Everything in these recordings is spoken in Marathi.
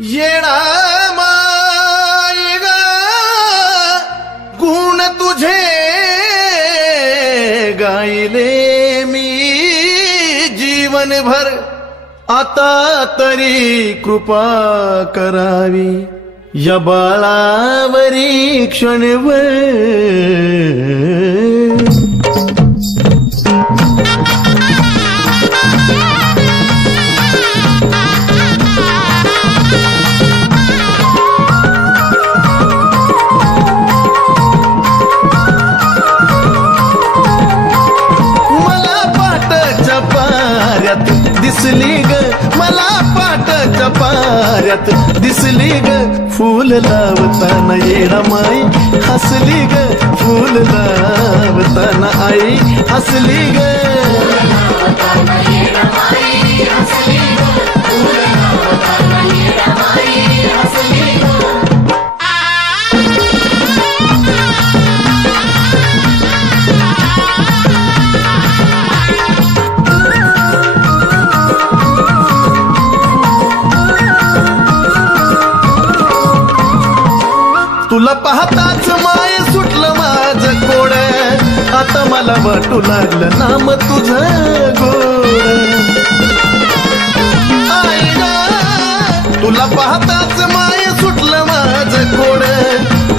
येणा माय ग गुण तुझे गायले मी जीवनभर, आता तरी कृपा करावी या बाळावरी क्षणभर. दिसली ग मला पाटाच्या पाऱ्यात, दिसली ग फूल लावताना येडा माई, हसली ग फूल लावताना आई, हसली ग. तुला पाहताच माय सुटलं माझं कोड, आता मला वाटू लागलं नाम तुझं गोड. आई ग तुला पाहताच माय सुटलं माझं कोड,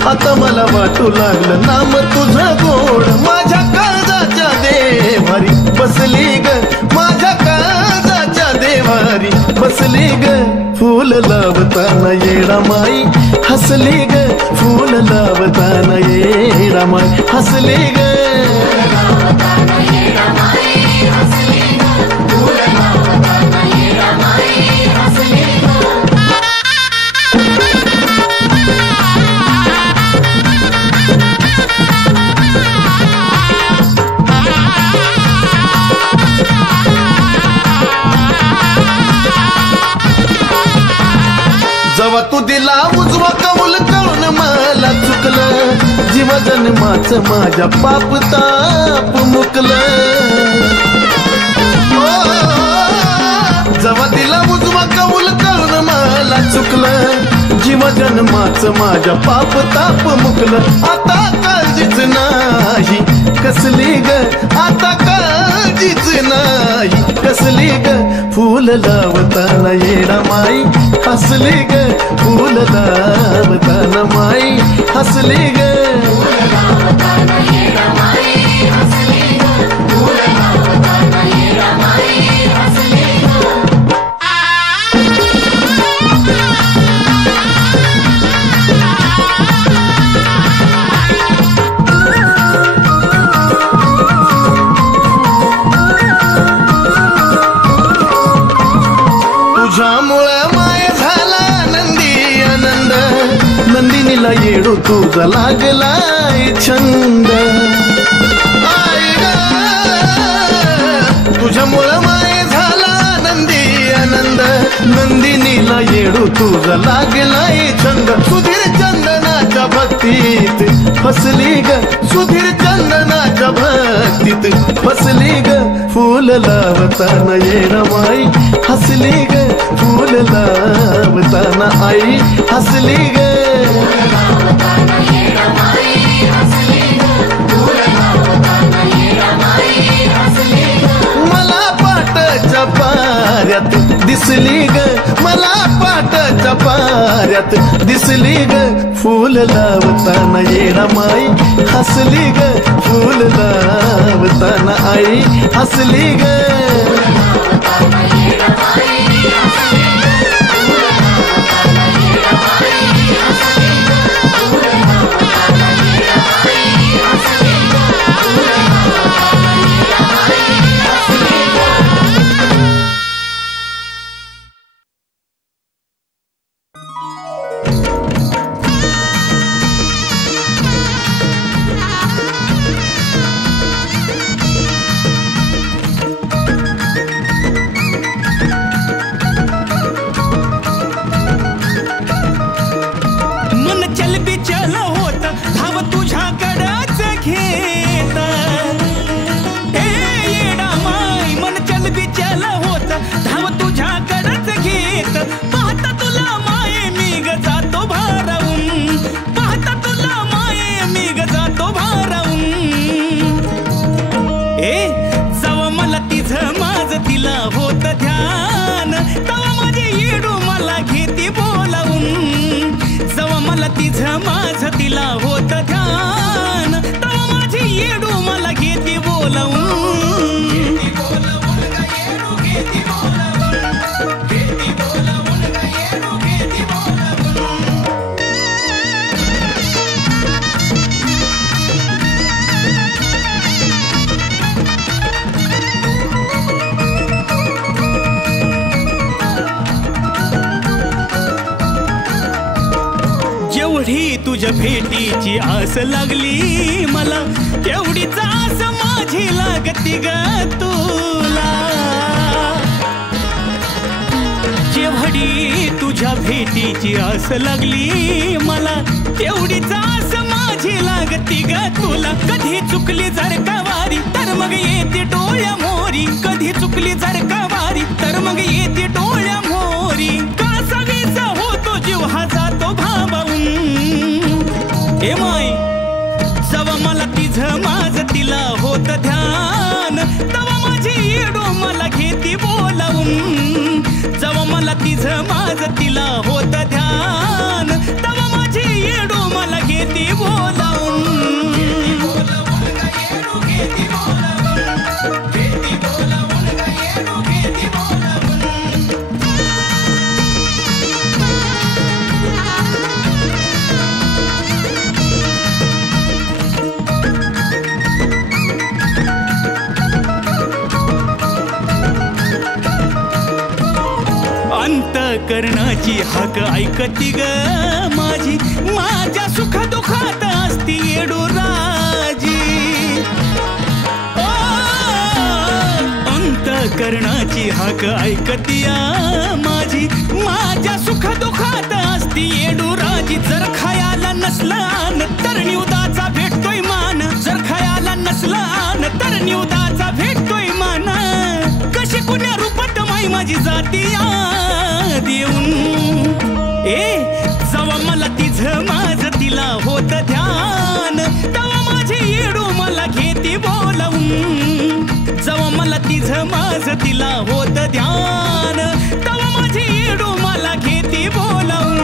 आता मला वाटू लागलं नाम तुझं गोड. माझ्या काळजाच्या देवारी बसली ग, माझ्या काळजाच्या देवारी बसली ग फूल लावताना येडा माई, हसली ग फूल लावताना येडा माई, हसली ग. जेव्हा तू दिला उजवा कौल कळून मला चुकलं, जीव जन्माचं माझ्या पाप ताप मुकलं. जेव्हा दिला उजवा कौल कळून मला चुकलं, जीव जन्माचं माझ्या पाप ताप मुकलं. आता काळजीच नाही कसली ग, आता काळजीच नाही कसली ग फूल लावताना येडा माई, हसली ग फूल लावताना माई, हसली ग. तुझ्यामुळं माय झाला नंदी आनंद, नंदिनीला येडू तुझा लागलाय छंद. आई ग तुझ्यामुळं माय झाला नंदी आनंद, नंदिनीला येडू तुझा लागलाय छंद. सुधीर चंदनाच्या भक्तीत फसली ग, सुधीर चंदनाच्या भक्तीत फसली ग फूल लावताना येडा माई, हसली ग फूल लावताना आई, हसली ग. मला पाटाच्या पाऱ्यात दिसली ग, मला पाटाच्या पाऱ्यात दिसली ग फूल लावताना येडा माई, हसली ग फूल लावताना आई, हसली ग. जेवढी तुझ्या भेटीची आस लागली मला, तेवढीच आस माझी लागती ग तुला. जेवढी तुझ्या भेटीची आस लागली मला, तेवढीच आस माझी लागती ग तुला. कधी चुकली जर का वारी तर मग येते डोळ्या मोरी, कधी चुकली जर का वारी तर मग येते डोळ्या मोरी. कासावीसा होतो जीव हा जातो भावाहून. हे माय जवा मला तिझं माझ तिला होत ध्यान, तवा माझी येडो मला घेती बोलावून. जवा मला तिझं माझ तिला होत ध्यान, तवा माझी येडो मला घेती बोलावून. अंतकरणाची हाक ऐकती ग माझी, माझ्या सुख दुःखात असती येडो राजी. अंतकरणाची हाक ऐकती माझी, माझ्या सुख दुःखात असती येडो राजी. जर खायाला नसलं तर निवदाचा भेटतोय मान, जर खायाला नसलं तर निवदाचा भेटतोय मान. कशी कुण्या रूपात माई माझी जाती देऊन. जवा मला तिझं माझ तिला होत ध्यान, तवा माझी येडो मला घेती बोलावून. जवा मला तिझं माझ तिला होत ध्यान, तवा माझी येडो मला घेती बोलावून.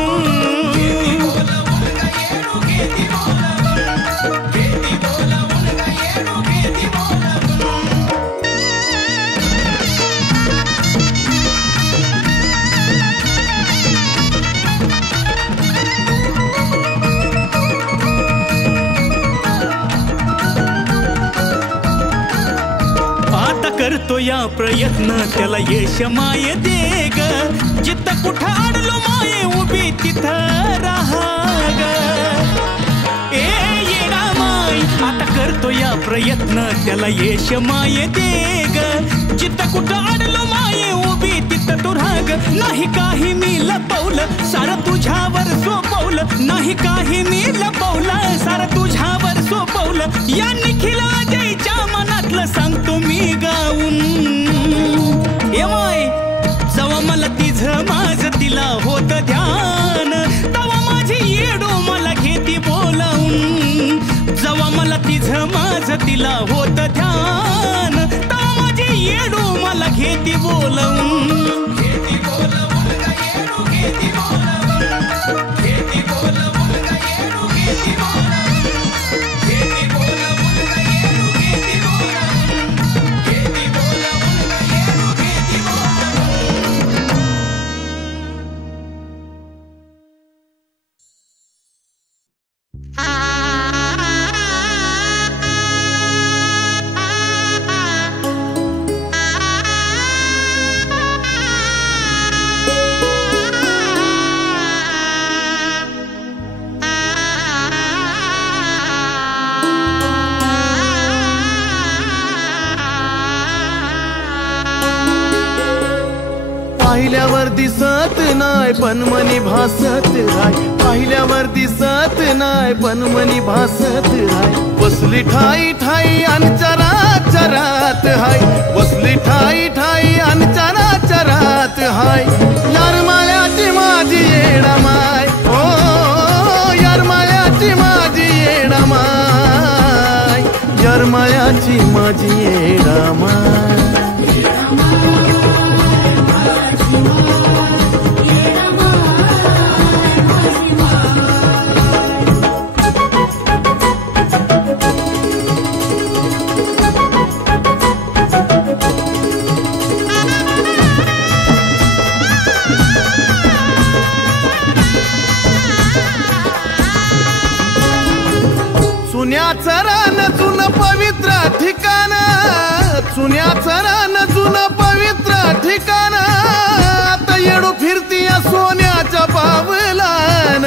करतो या प्रयत्न त्याला यश माय दे ग. जिथं कुठं अडलो माये उभी तिथं राहा ग. येडा माय आता करतो या प्रयत्न त्याला यश माय दे ग. जिथं कुठं अडलो माये उभी तिथं तू राहा ग. नाही काही मी लपवलं सारं तुझ्यावर सोपवलं, नाही काही मी लपवलं सारं तुझ्यावर सोपवलं. या निखिल अजयच्या मनातलं सांगतो मी गाऊन. येवाय जवा मला तिझं माझ तिला होत ध्यान, तवा माझी येडो मला घेती बोलावून. जवा मला तिझं माझ तिला होत ध्यान, तवा माझी येडो मला घेती बोलावून. घेती बोलावून ग येडो घेती बोलावून, घेती बोलावून ग येडो घेती बोलावून, घेती बोलावून ग येडो घेती बोलावून, घेती बोलावून ग येडो घेती बोलावून. पाहिल्यावर दिसत नाय पण मनी भासत राय, पाहिल्यावर दिसत नाय पण मनी भासत राय. बसली ठाई ठाई अन चरात चरात हाय, बसली ठाई ठाई अन चरात चरात हाय. यार मायाची माझी येडा माय, ओ यार मायाची माझी येडा माय, यार मायाची माझी येडा माय. सुन्याचं रान जुनं पवित्र ठिकाण, सुन्याचं रान जुनं पवित्र ठिकाण. आता येडू फिरती या सोन्याच्या पावलान,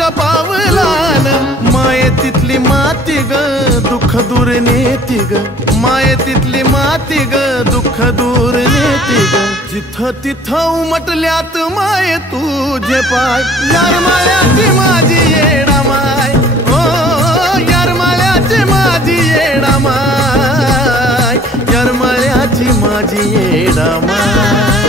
तुझ्या पावलान मायेतीतली माती ग दुःख दूर नेती ग मायेतीतली माती ग दुःख दूर नेती ग जिथं तिथं उमटल्यात माये तुझे पाय यार मायाची माझी येडा माय हो यार मायाची माझी येडा माय यार मायाची माझी येडा माय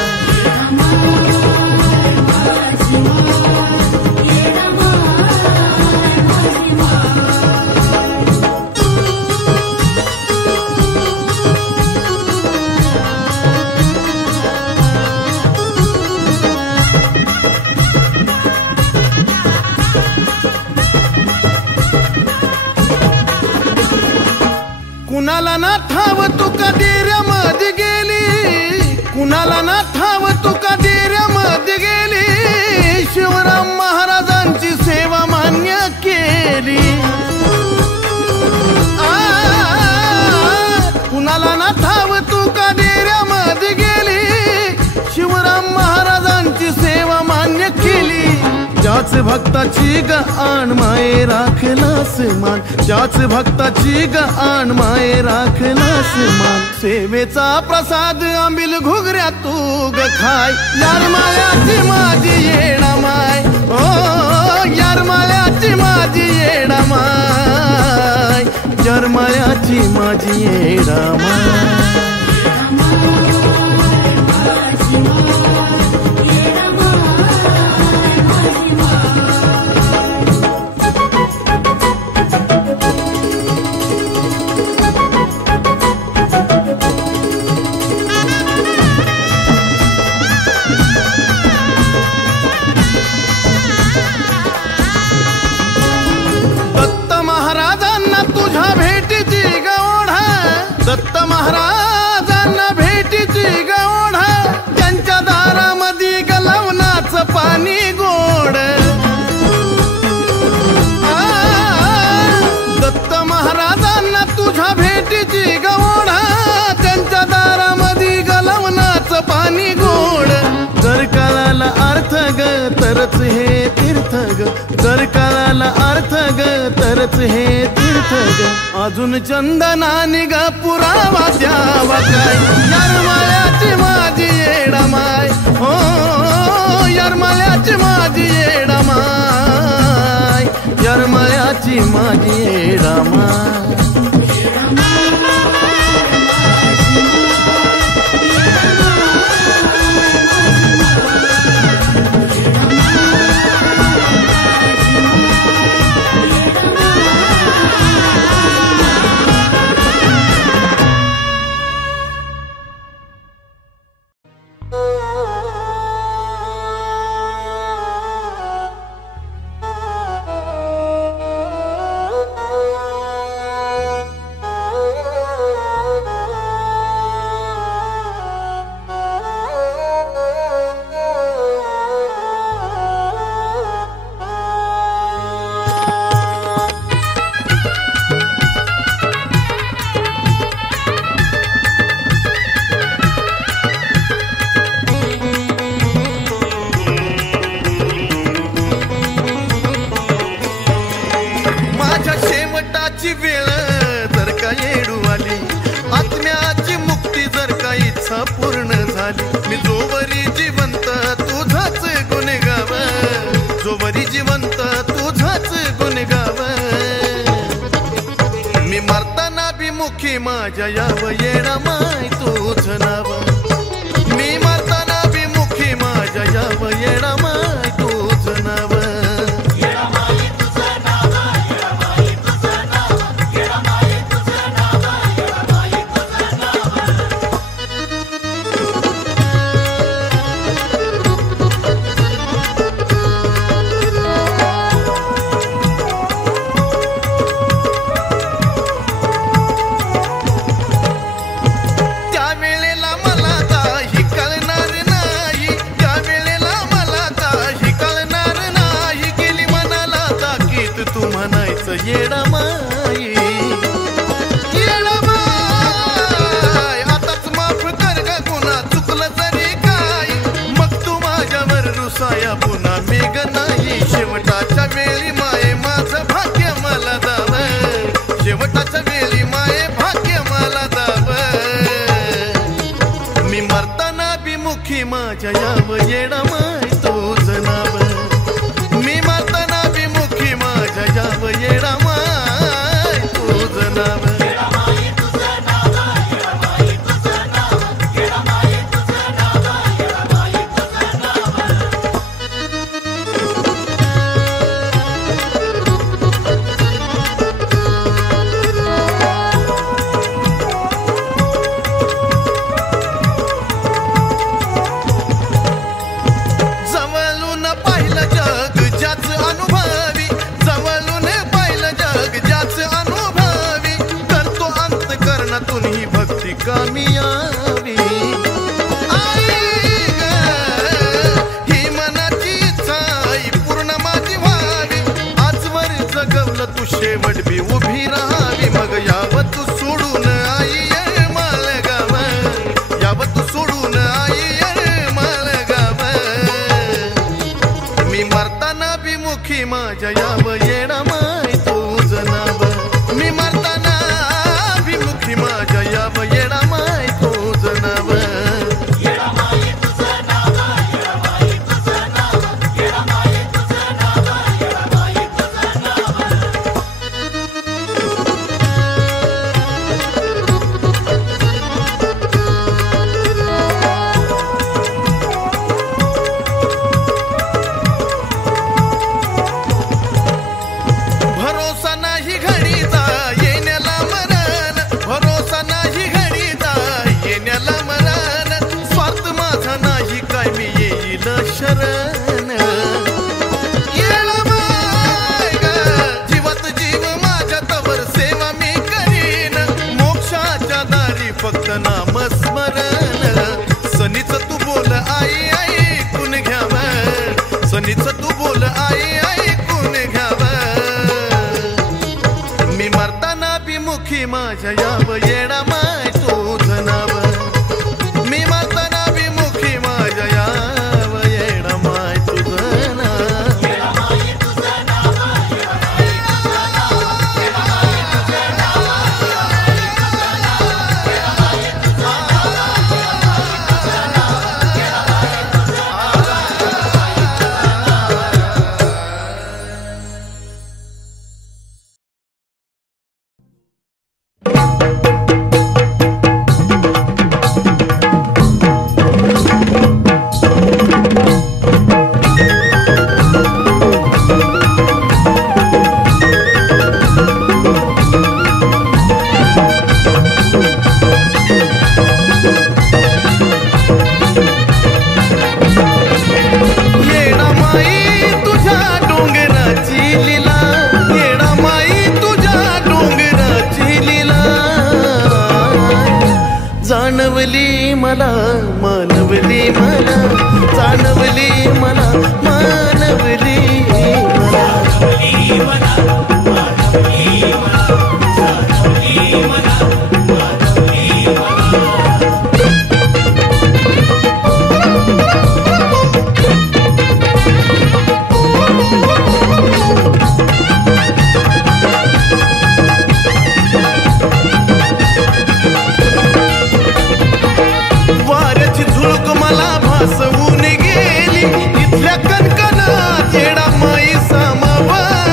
कुणाला ना ठाव तू कधीऱ्यामध्ये गेली कुणाला ना ठाव तू कधीऱ्यामध्ये गेली शिवराम महाराजांची सेवा मान्य केली कुणाला ना ठाव तू कधीऱ्यामध्ये गेली शिवराम महाराजांची सेवा मान्य केली ज्याच भक्ताची ग आण माये राखलास मान ज्याच भक्ताची ग आण माये राखलास मान सेवेचा प्रसाद आंबिल घुगऱ्या तू ग खाय यार मायाची माझी येडा माय ओ यार मायाची माझी येडा माय यार मायाची माझी येडा माय दत्त महाराजांना भेटीची गवढा त्यांच्या दारामध्ये गलवनाचं पाणी गोड दत्त महाराजांना तुझ्या भेटीची गवढा त्यांच्या दारामध्ये गलवनाचं पाणी गोड जर कळाला अर्थ ग तरच हे तीर्थ ग जर कळाला अर्थ ग तरच हे तीर्थ ग अजून चंदनाने ग पुरावा द्यावा काय यार मायाची माझी येडा माय हो यार मायाची माझी येडा माय यार मायाची माझी येडा माय पूर्ण झाली मी जोवरी जिवंत तुझाच गुण गाव जोवरी जिवंत तुझाच गुण गाव मी मरताना बी मुखी माझ्या याव येडा माय तुझ नाव मी मरताना बी मुखी माझ्या याव येडा माय तुझ नाव येडा माई येडा माय आताच माफ कर ग गुन्हा चुकलं तरी काय मग तू माझ्यावर रुसाया पुन्हा मेघ नाही शेवटाच्या वेळी याव येडा माय तुझं नाव मी मारताना विमुखी माझ्या याव येडा माय तुझं नाव कामी यावी आई ग ही मनाची इच्छा पूर्ण माझी व्हावी आजवर जगवलं तू शेवट बी उभी राहावी मग यावं तू सोडून आई मालगाव यावं तू सोडून आई मालगाव मी मरताना बी मुखी माझ्या याव येडा माय तुझं नाव मी मरताना बी मुखी माझ्या याव येडा माय तुझं नाव भरोसा नाही घडीचा येण्याला मरण भरोसा नाही घडीचा येण्याला मरण स्वार्थ माझा नाही काय मी येईल शरण येडा माय ग जीवात जीव माझ्या तवर सेवा मी करीन मोक्षाच्या दारी फक्त नामस्मरण सनीच तू बोल आई ऐकून घ्याव सनीच तू बोल आई ऐकून घ्याव मी मरताना बी मुखी माझ्या याव येडा माय तुझं नाव मी मरताना बी मुखी माझ्या याव येडा माय तुझं नाव जाणवली मला मानवली मला जाणवली मला मानवली वाऱ्याची झुळूक मला भासवून गेली इथल्या कणकणात येडा माई सामावली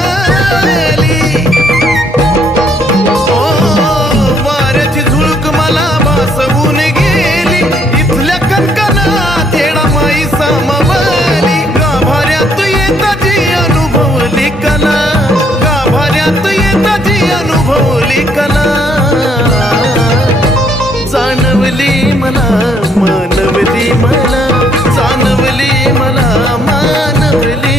वाऱ्याची झुळूक मला भासवून गेली इथल्या कणकणात येडा माई सामावली गाभाऱ्यात येताची अनुभवली कला गाभाऱ्यात येताची अनुभवली कला जाणवली मला मानवली मला जाणवली मला मानवली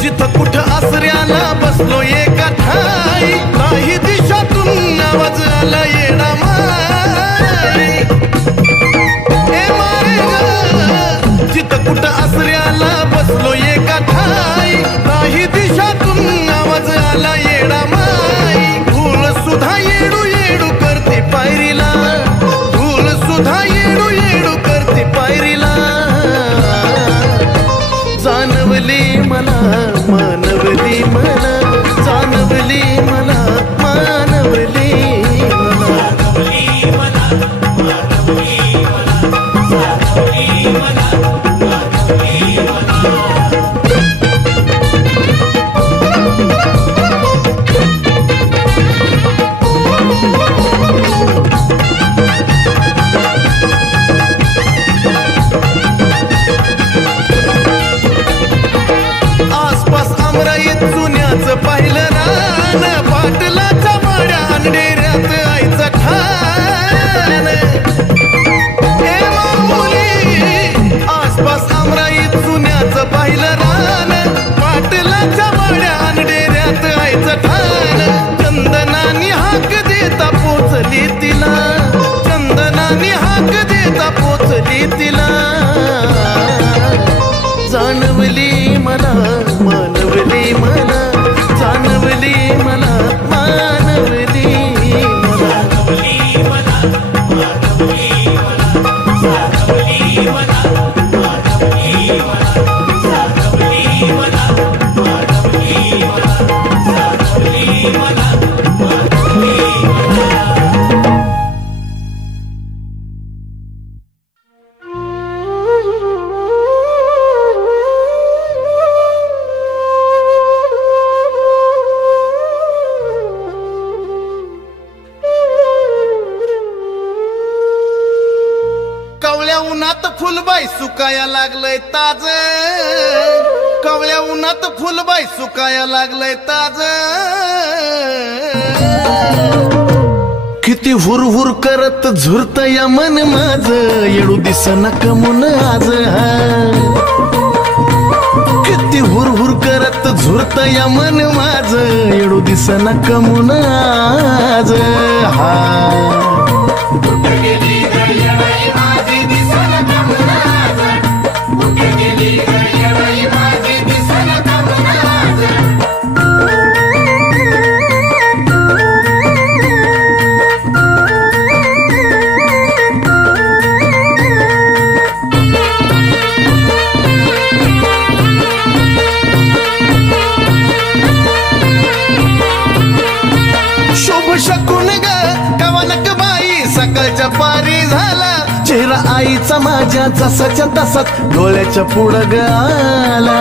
जिथं कुठं आसऱ्याला बसलो एका ठाई काही दिशातून आवाज आला येडा माई ए माय ग जिथं कुठं आसऱ्याला बसलो एका ठाई काही दिशातून आवाज आला येडा येडू येडू करते पायरीला जाणवली मला मानवली मला जाणवली मला मानवली आसपास आमराईत जुन्याचं पाहिलं रान पाटलाच्या वाड्या अंडेऱ्यात आईचं ठाण ए मामुली आसपास आमराईत जुन्याचं पाहिलं रान पाटलाच्या वाड्या अंडेऱ्यात आईचं ठाण चंदनानी हाक देता पोचली तिला चंदनानी हाक देता पोचली तिला जाणवली मला मानवली मला जाणवली मला मानवली कवळ्या उन्हात फुलबाई सुकाया लागलंय ताज कवळ्या उन्हात फुलबाई सुकाया लागलंय ताज किती हुरहुर करत झुरत या मन माझ येडू दिसना कमून आज किती हुरहुर करत झुरत या मन माझ येडू दिसना कमून आज शुभ शकून ग कवनक बाई सकाळच्या पारी झाला चेहरा आईचा माझ्या जसाच्या तसाच डोळ्याच्या पुढं ग आला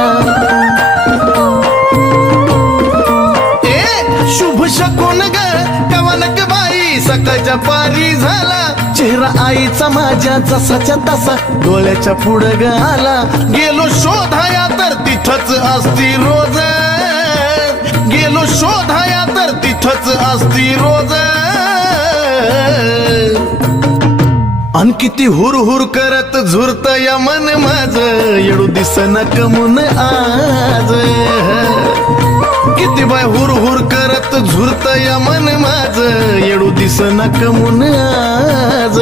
ए शुभ शकून ग कवनक बाई सकाळच्या पारी झाला चेहरा आईचा माझ्या जसाच्या तसा डोळ्याच्या पुढं ग आला गेलो शोधाया तर तिथंच असती रोज गेलो शोधाया तर तिथंच असती रोज अन किती हुरहुर करत झुरत या मन माझ येडू दिसना कमून आज किती बाय हुरहुर करत झुरत या मन माझ येडू दिसना कमून आज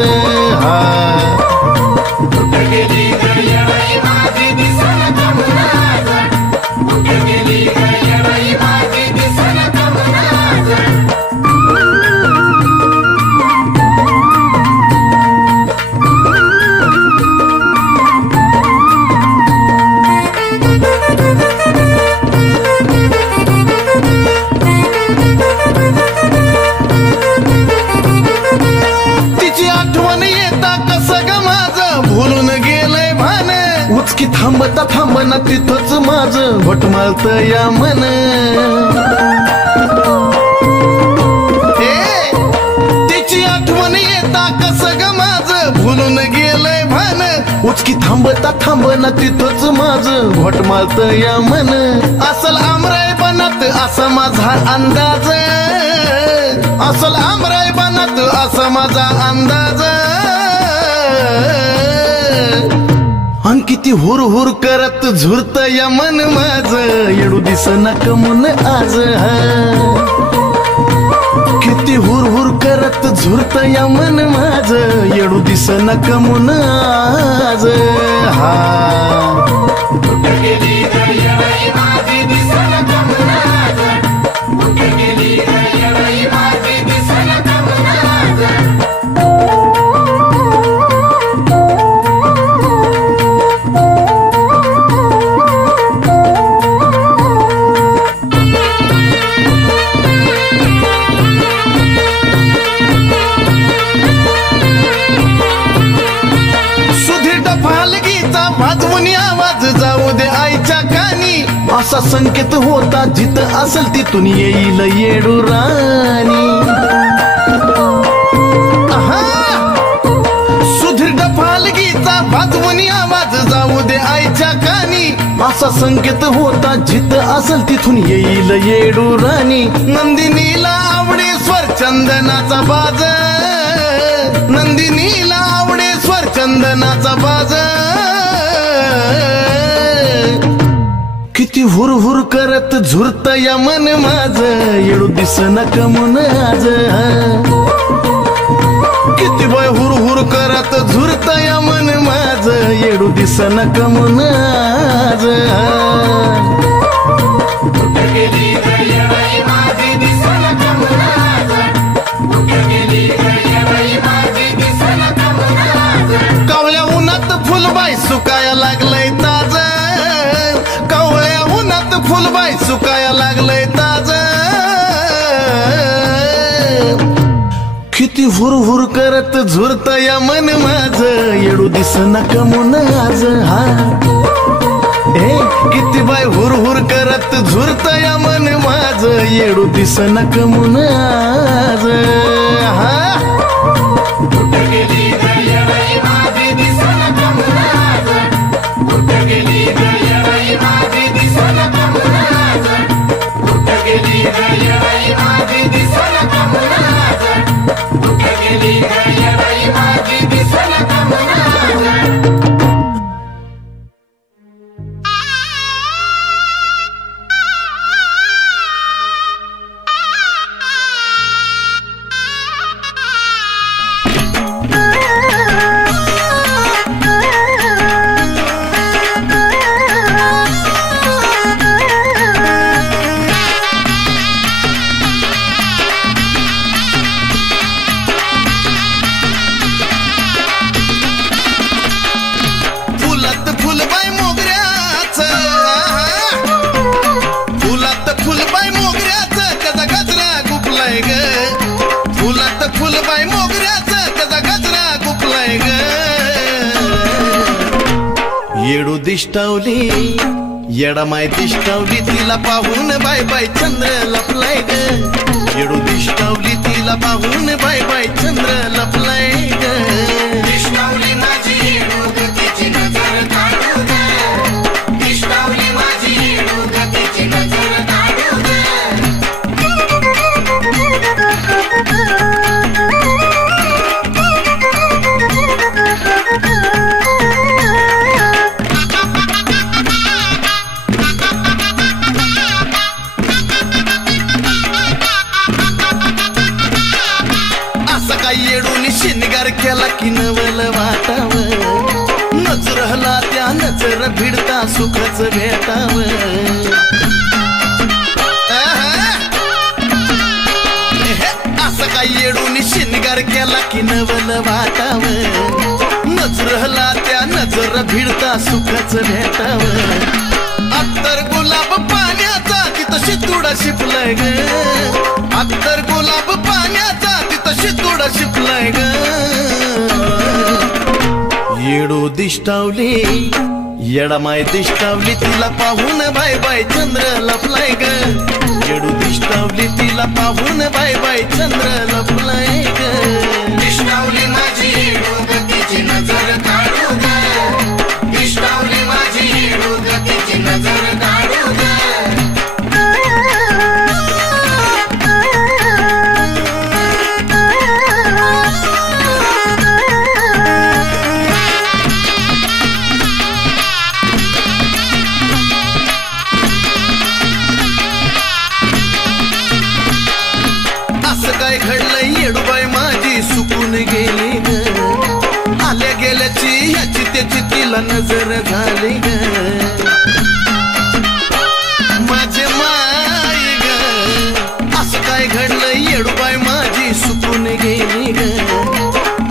उचकी थांबता थांबना तिथंच माझं घोटमाळत या मन तिची आठवण येता कसं ग माझं भुलून गेलंय भान उचकी थांबता थांबना तिथंच माझं घोटमाळत या मन असल आमराय बनत असा माझा अंदाज असल आमराय बनत असा माझा अंदाज अन किती हुरहुर करत झुरत या मन माझ येडू दिसना कमून आज किती हुरहुर करत झुरत या मन माझ येडू दिसना कमून आज वाजवून आवाज जाऊ दे आईच्या कानी, असा संकेत होता जिथं असेल तिथून येईल येडू राणी. सुदीर्घ फालगीचा वाजवून आवाज जाऊ दे आईच्या कानी, असा संकेत होता जिथं असेल तिथून येईल येडू राणी. नंदिनीला आवडे स्वर चंदनाचा बाज, नंदिनीला आवडे स्वर चंदनाचा बाज. किती हुर हुर करत झुरत या मन माझ, येडू दिसना कमून आज. किती बाय हुर हुर करत झुरत या मन माझ, येडू दिसना कमून आज. कावळ्या उन्हात फुलबाई सुकाया लागलंय ताज, कावळ्या उन्हात फुलबाई सुकाया लागलंय ताज. किती हुर हुर करत झुरत या मन माझ, येडू दिसना कमून आज. हा किती बाय हुर हुर करत झुरत या मन माझ, येडू दिसना कमून आज. हा येडू दिष्टावली येडामाय दिष्टावली, तिला पाहून बाय बाय चंद्र लपलाय ग. येडू दिष्टावली तिला पाहून बाय बाय चंद्र लपलाय ग. दिष्टावली माझी येडू ग, तिची नजर काढू ग. दिष्टावली माझी येडू ग, तिची नजर काढू ग. येडूनी शिनगार केला की नवल वाटाव, नजरहला त्या नजर भिडता सुखच भेटाव. असं काय येडूनी शिनगार केला की नवल वाटाव, नजरहला त्या नजर भिडता सुखच भेटाव. अत्तर गुलाब पाण्याचा तिथं शितुडा शिपलाय ग, अत्तर गुलाब पाण्याचा तिथं शितुडा शिपलाय ग. येडू दिष्टावली येडामाय दिष्टावली, तिला पाहून बाय बाय चंद्र लपलाय ग. येडू दिष्टावली तिला पाहून बाय बाय चंद्र लपलाय ग. दिष्टावली माझी येडू ग, तिची नजर काढू ग. दिष्टावली माझी येडू ग, तिची नजर काढू ग. काय घडलंय येडूबाई माझी सुकून गेली ग. आल्या गेल्याची ह्याची त्याची तिला नजर झाली ग. माझे माय ग, असं काय घडलंय येडूबाई माझी सुकून गेली ग.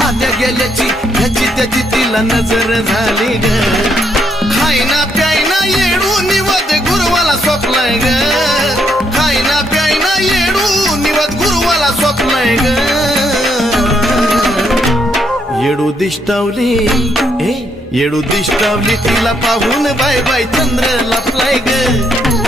आल्या गेल्याची ह्याची त्याची तिला नजर झाली ग. खायना प्यायना येडू निवद गुरुवाला सोपलाय ग. खायना प्यायना येडू निवद गुरुवाला सोपलाय ग. येडू दिष्टावली येडू दिष्टावली तिला पाहून बाय बाय चंद्र लपलाय ग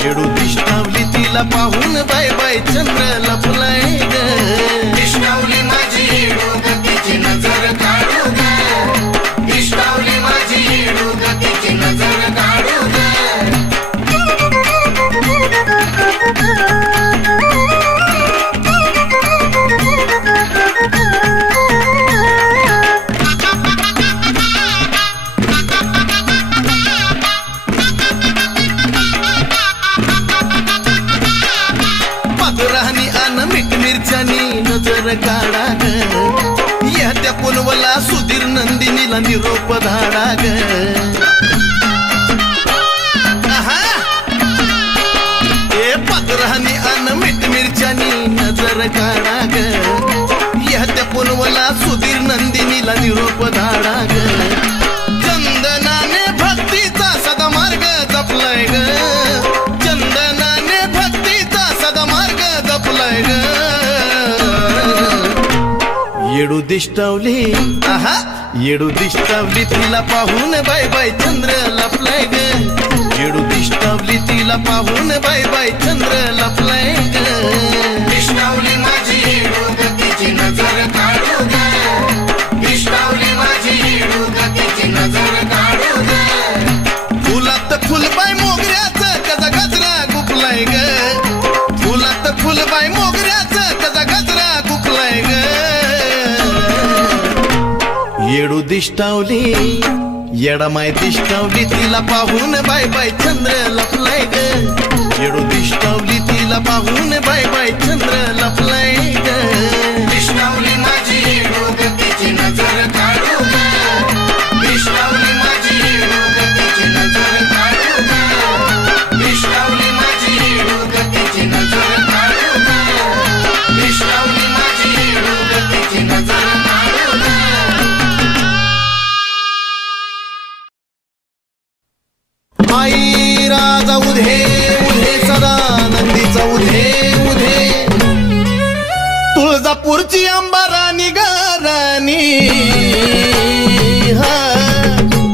येडू दिष्टावली तिला पाहून बाय बाय चंद्र लपलाय ग दिष्टावली माझी येडू ग तिची नजर काढू ग दिष्टावली माझी येडू ग तिची नजर काढू ग नजर काढा ग या त्या पुनवला सुधीर नंदिनीला निरोप धाडा ग ए पदरानी अन मीठ मिरच्यानी नजर काढा ग या त्या पुनवला सुधीर नंदिनीला निरोप धाडा ग चंदनाने भक्तीचा सदा मार्ग जपलाय ग चंदनाने भक्तीचा सदा मार्ग जपलाय ग येडू दिष्टावली येडू दिष्टावली तिला पाहून बाय बाय चंद्र लपलाय ग येडू दिष्टावली तिला पाहून बाय बाय चंद्र लपलाय ग दिष्टावली माझी येडू ग तिची नजर काढू ग दिष्टावली माझी येडू ग तिची नजर काढू ग फुलात फुलबाय मोगऱ्याचं त्याचा गजरा गुपलाय ग फुलात फुलबाय मोगऱ्याचं त्याचा गजरा गुपलाय ग येडू दिष्टावली येडामाय दिष्टावली तिला पाहून बाय बाय चंद्र लपलाय ग येडू दिष्टावली तिला पाहून बाय बाय चंद्र लपलाय ग दिष्टावली माझी येडू ग तिची नजर काढू ग दिष्टावली माझी येडू ग तिची नजर काढू ग दिष्टावली माझी येडू ग तिची नजर काढू ग दिष्टावली माझी येडू ग तिची नजर काढू ग आई राजा उधे उधे सदा नंदीचा उधे उधे तुळजापूरची अंबाराणी गाराणी हा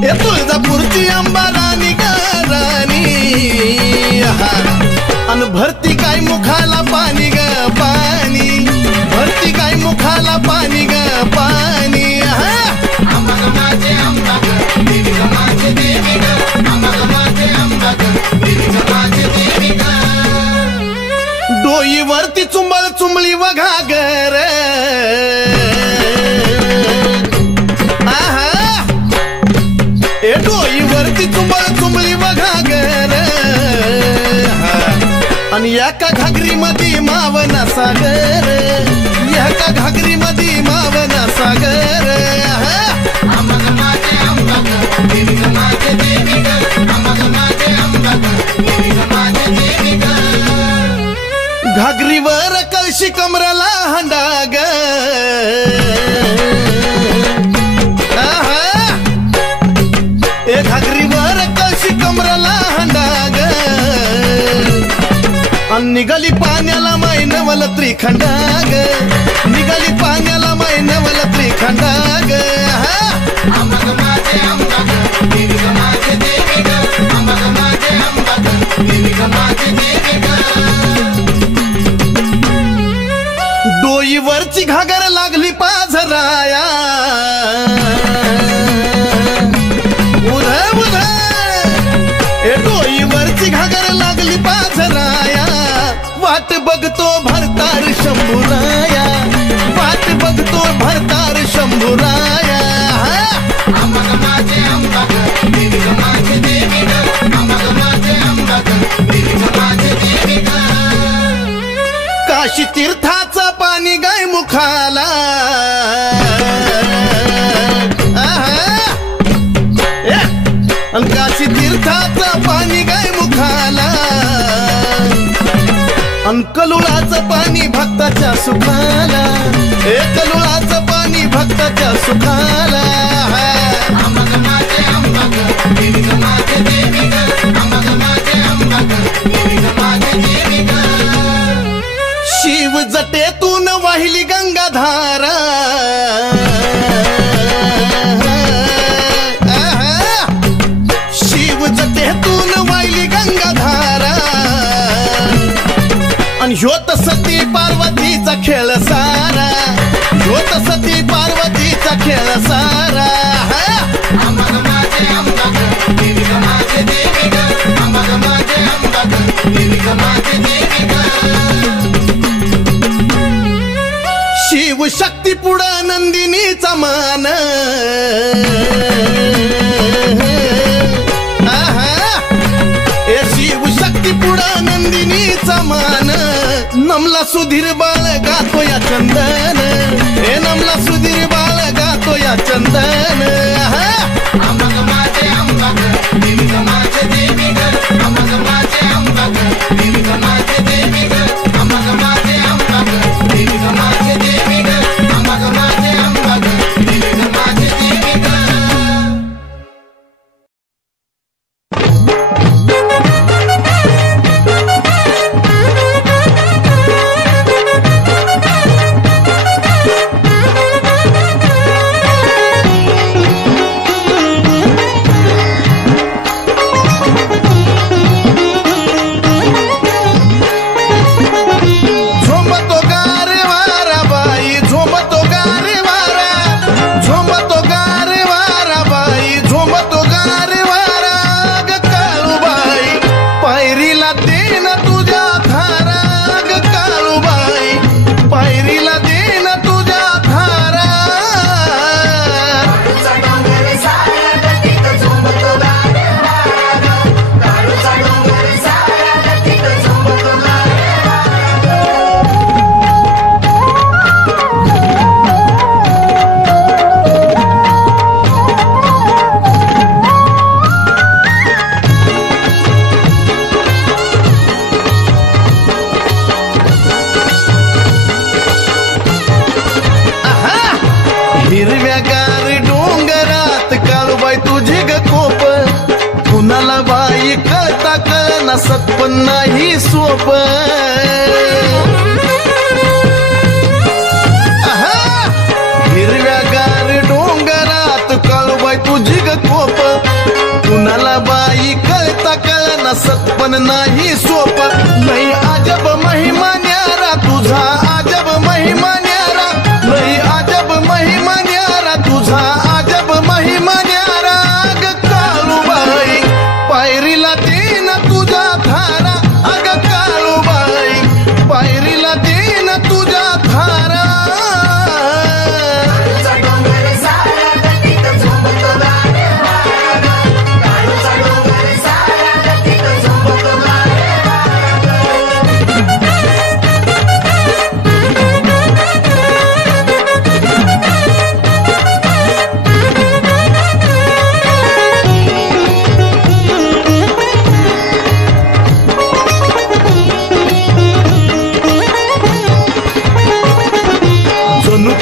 हे तुळजापूरची अंबाराणी गाराणी हा अन भरती काय मुखाला पाणी ग पाणी भरती काय मुखाला पाणी ग पाणी हा अंबाग माझे अंबाग देवी ग माझे देवी ग अंबाग माझे अंबाग देवी ग माझे देवी ग डोईवरती चुंबळ चुंबळी वघागर ए डोईवरती चुंबळ चुंबळी वघागर आणि एका घागरी मध्ये मावना सागर एका घागरी मध्ये मावना सागर अंबाग माझे अंबाग देवी ग माझे देवी ग अंबाग माझे अंबाग देवी ग माझे देवी ग घागरीवर कळशी कमराला हंडाग ए घागरीवर कळशी कमराला हंडाग निघाली पाण्याला मैनवल त्रिखंडाग निघाली पाण्याला मैनवल त्रिखंडाग अंबाग माझे अंबाग देवी ग माझे देवी ग अंबाग माझे अंबाग देवी ग माझे देवी ग डोईवरची घागर लागली पाझराया उध उध ए डोईवरची घागर लागली पाझराया वाट बघतो भरतार शंभूराया वाट बघतो भरतार शंभूराया अंबाग माझे अंबाग देवी ग माझे देवी ग अंबाग माझे अंबाग देवी ग माझे देवी ग काशी तीर्थाचं पाणी गाय मुखाला काशी तीर्थाचं पाणी गाय मुखाला कलुळाचं पाणी भक्ताच्या सुखाला कलुळाचं पाणी भक्ताच्या सुखाला अंबाग माझे अंबाग देवी ग माझे देवी ग अंबाग माझे अंबाग देवी ग माझे देवी ग शिव जटेतून वाहिली गंगाधारा ज्योत सती पार्वतीचा खेळ सारा, ज्योत सती पार्वतीचा खेळ सारा. अंबाग माझे अंबाग देवी ग माझे देवी ग, अंबाग माझे अंबाग देवी ग माझे देवी ग. शिव शक्ती पुढं नंदिनीचा मान, शिव शक्ती पुढं नंदिनीचा मान. नमला सुधीर बाळ गातो या चंदन, हे नमला सुधीर बाळ गातो या चंदन. अंबाग माझे अंबाग देवी ग माझे देवी ग, अंबाग माझे अंबाग देवी ग माझे देवी ग, अंबाग माझे अंबाग देवी ग माझे देवी ग, अंबाग माझे अंबाग देवी ग माझे देवी ग. हिरव्यागार डोंगरात काळूबाई तुझे ग कोप, कुणाला बाई कळता कळना सत्पन नाही सोप. हिरव्यागार डोंगरात काळूबाई तुझे ग कोप, कुणाला बाई कळता कळना सत्पन नाही सोप. लई अजब महिमा न्यारा तुझा, अजब महिमा न्यारा, लई अजब महिमा न्यारा तुझा, अजब महिमा न्यारा. ग काळूबाई पायरीला देन तुझा धारा, अग काळूबाई पायरीला देन तुझा धारा.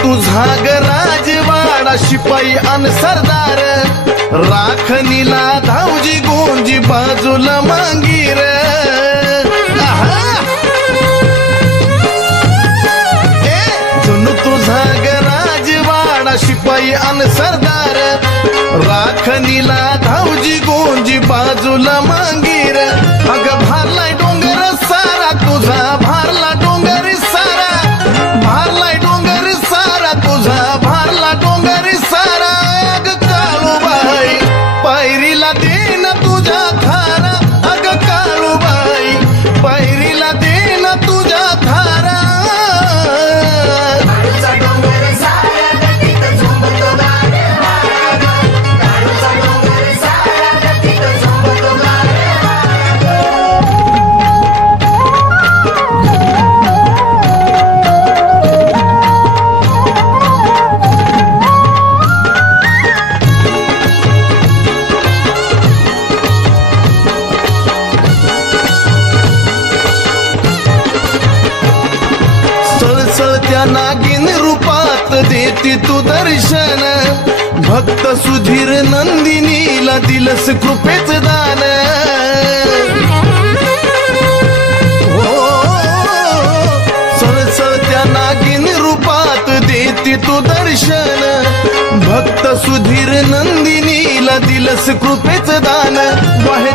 तुझा ग राजवाडा शिपाई अन सरदार, राखणीला धावजी गोंजी बाजूला मांगीर. जणू तुझा ग राजवाडा शिपाई अन सरदार, राखणीला धावजी गोंजी बाजूला मांगीर. अग भारलाय डोंगर सारा तुझा, भारला डोंगर सारा, भारलाय डोंगर सारा तुझा, भारला डोंगर सारा. अग काळूबाई पायरीला देन तुझ्या धारा, अग काळूबाई पायरीला देन तुझ्या धारा. सळसळत्या नागिन रूपात देती तू दर्शन, भक्त सुधीर नंदिनीला दिलस कृपेच दान. हो सळसळत्या नागिन रूपात देती तू दर्शन, भक्त सुधीर नंदिनीला दिलस कृपेच दान. वाहे